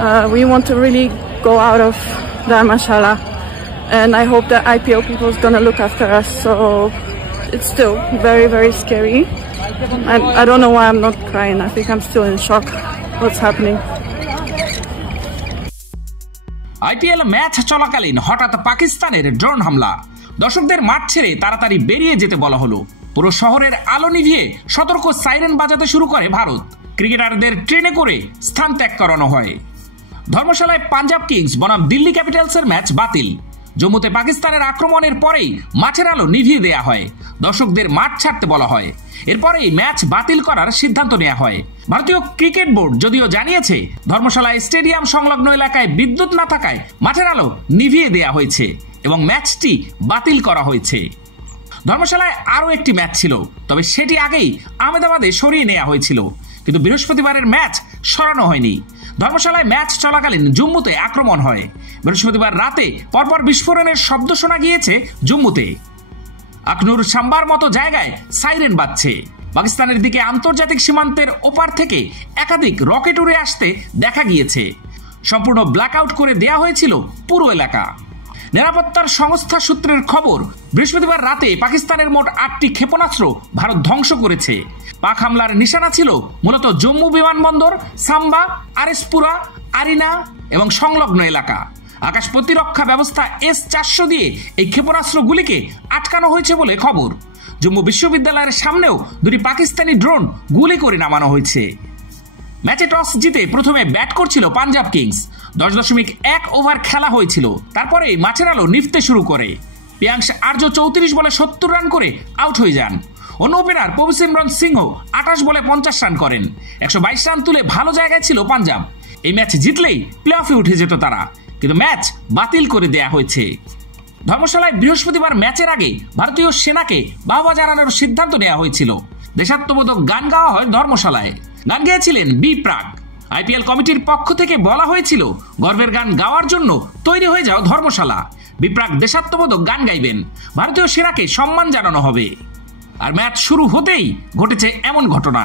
We want to really go out of Dharamshala, and I hope that IPL people is going to look after us. So it's still very, very scary. I don't know why I'm not crying. I think I'm still in shock. What's happening? IPL match চলাকালীন হঠাৎ পাকিস্তানের drone হামলা। দর্শকদের মাঠ ছেড়ে তাড়াতাড়ি বেরিয়ে যেতে বলা হলো। পুরো শহরের আলো নিভিয়ে সতর্ক সাইরেন বাজাতে শুরু করে ভারত। ক্রিকেটারদের ট্রেনে করে স্থান ত্যাগ করানো হয়। ধর্মশালায় পাঞ্জাব কিংস বনাম দিল্লি ক্যাপিটালসের ম্যাচ বাতিল। জম্মুতে পাকিস্তানের আক্রমণের পরেই মাঠের আলো নিভিয়ে দেয়া হয়, দর্শকদের মাঠ ছাড়তে বলা হয়। এরপরেই ম্যাচ বাতিল করার সিদ্ধান্ত নেওয়া হয়। ভারতীয় ক্রিকেট বোর্ড যদিও জানিয়েছে ধর্মশালায় স্টেডিয়াম সংলগ্ন এলাকায় বিদ্যুৎ না থাকায় মাঠের আলো নিভিয়ে দেয়া হয়েছে এবং ম্যাচটি বাতিল করা হয়েছে। ধর্মশালায় আরও একটি ম্যাচ ছিল, তবে সেটি আগেই আহমেদাবাদে সরিয়ে নেওয়া হয়েছিল, কিন্তু বৃহস্পতিবারের ম্যাচ সরানো হয়নি। ধর্মশালায় ম্যাচ চলাকালীন জম্মুতে আক্রমণ হয়। বৃহস্পতিবার রাতে পরপর বিস্ফোরণের শব্দ শোনা গিয়েছে জম্মুতে। আখনুর সাম্বার মতো জায়গায় সাইরেন বাজছে। পাকিস্তানের দিকে আন্তর্জাতিক সীমান্তের ওপার থেকে একাধিক রকেট উড়ে আসতে দেখা গিয়েছে। সম্পূর্ণ ব্ল্যাকআউট করে দেয়া হয়েছিল পুরো এলাকা। নিরাপত্তার সংস্থা সূত্রের খবর, বৃহস্পতিবার রাতে পাকিস্তানের মোট 8টি ক্ষেপণাস্ত্র ভারত ধ্বংস করেছে। পাক হামলার নিশানা ছিল মূলত জম্মু বিমানবন্দর, সাম্বা, আরএসপুরা, আরিনা এবং সংলগ্ন এলাকা। আকাশ প্রতিরক্ষা ব্যবস্থা S-400 দিয়ে এই ক্ষেপণাস্ত্রগুলিকে আটকানো হয়েছে বলে খবর। জম্মু বিশ্ববিদ্যালয়ের সামনেও দুটি পাকিস্তানি ড্রোন গুলি করে নামানো হয়েছে। ম্যাচে টস জিতে প্রথমে ব্যাট করছিল পাঞ্জাব কিংস। 10.1 ওভার খেলা হয়েছিল, তারপরে মাঠের আলো নিভতে শুরু করে। পিয়াংশ আর্য 34 বলে 70 রান করে আউট হয়ে যান। অন্য ওপেনার পবিসিমরন সিংহ 28 বলে 50 রান করেন। 122 রান তুলে ভালো জায়গায় ছিল পাঞ্জাব। এই ম্যাচ জিতলেই প্লে অফে উঠে যেত তারা, কিন্তু ম্যাচ বাতিল করে দেয়া হয়েছে। ধর্মশালায় বৃহস্পতিবার ম্যাচের আগে ভারতীয় সেনাকে বাহবা জানানোর সিদ্ধান্ত নেওয়া হয়েছিল। দেশাত্মবোধক গান গাওয়া হয় ধর্মশালায়। গান গেয়েছিলেন বি প্রাক। IPL কমিটির পক্ষ থেকে বলা হয়েছিল গর্বের গান গাওয়ার জন্য তৈরি হয়ে যাও ধর্মশালা। বি প্রাক দেশাত্মবোধক গান গাইবেন, ভারতীয় সেনাকে সম্মান জানানো হবে। আর ম্যাচ শুরু হতেই ঘটেছে এমন ঘটনা।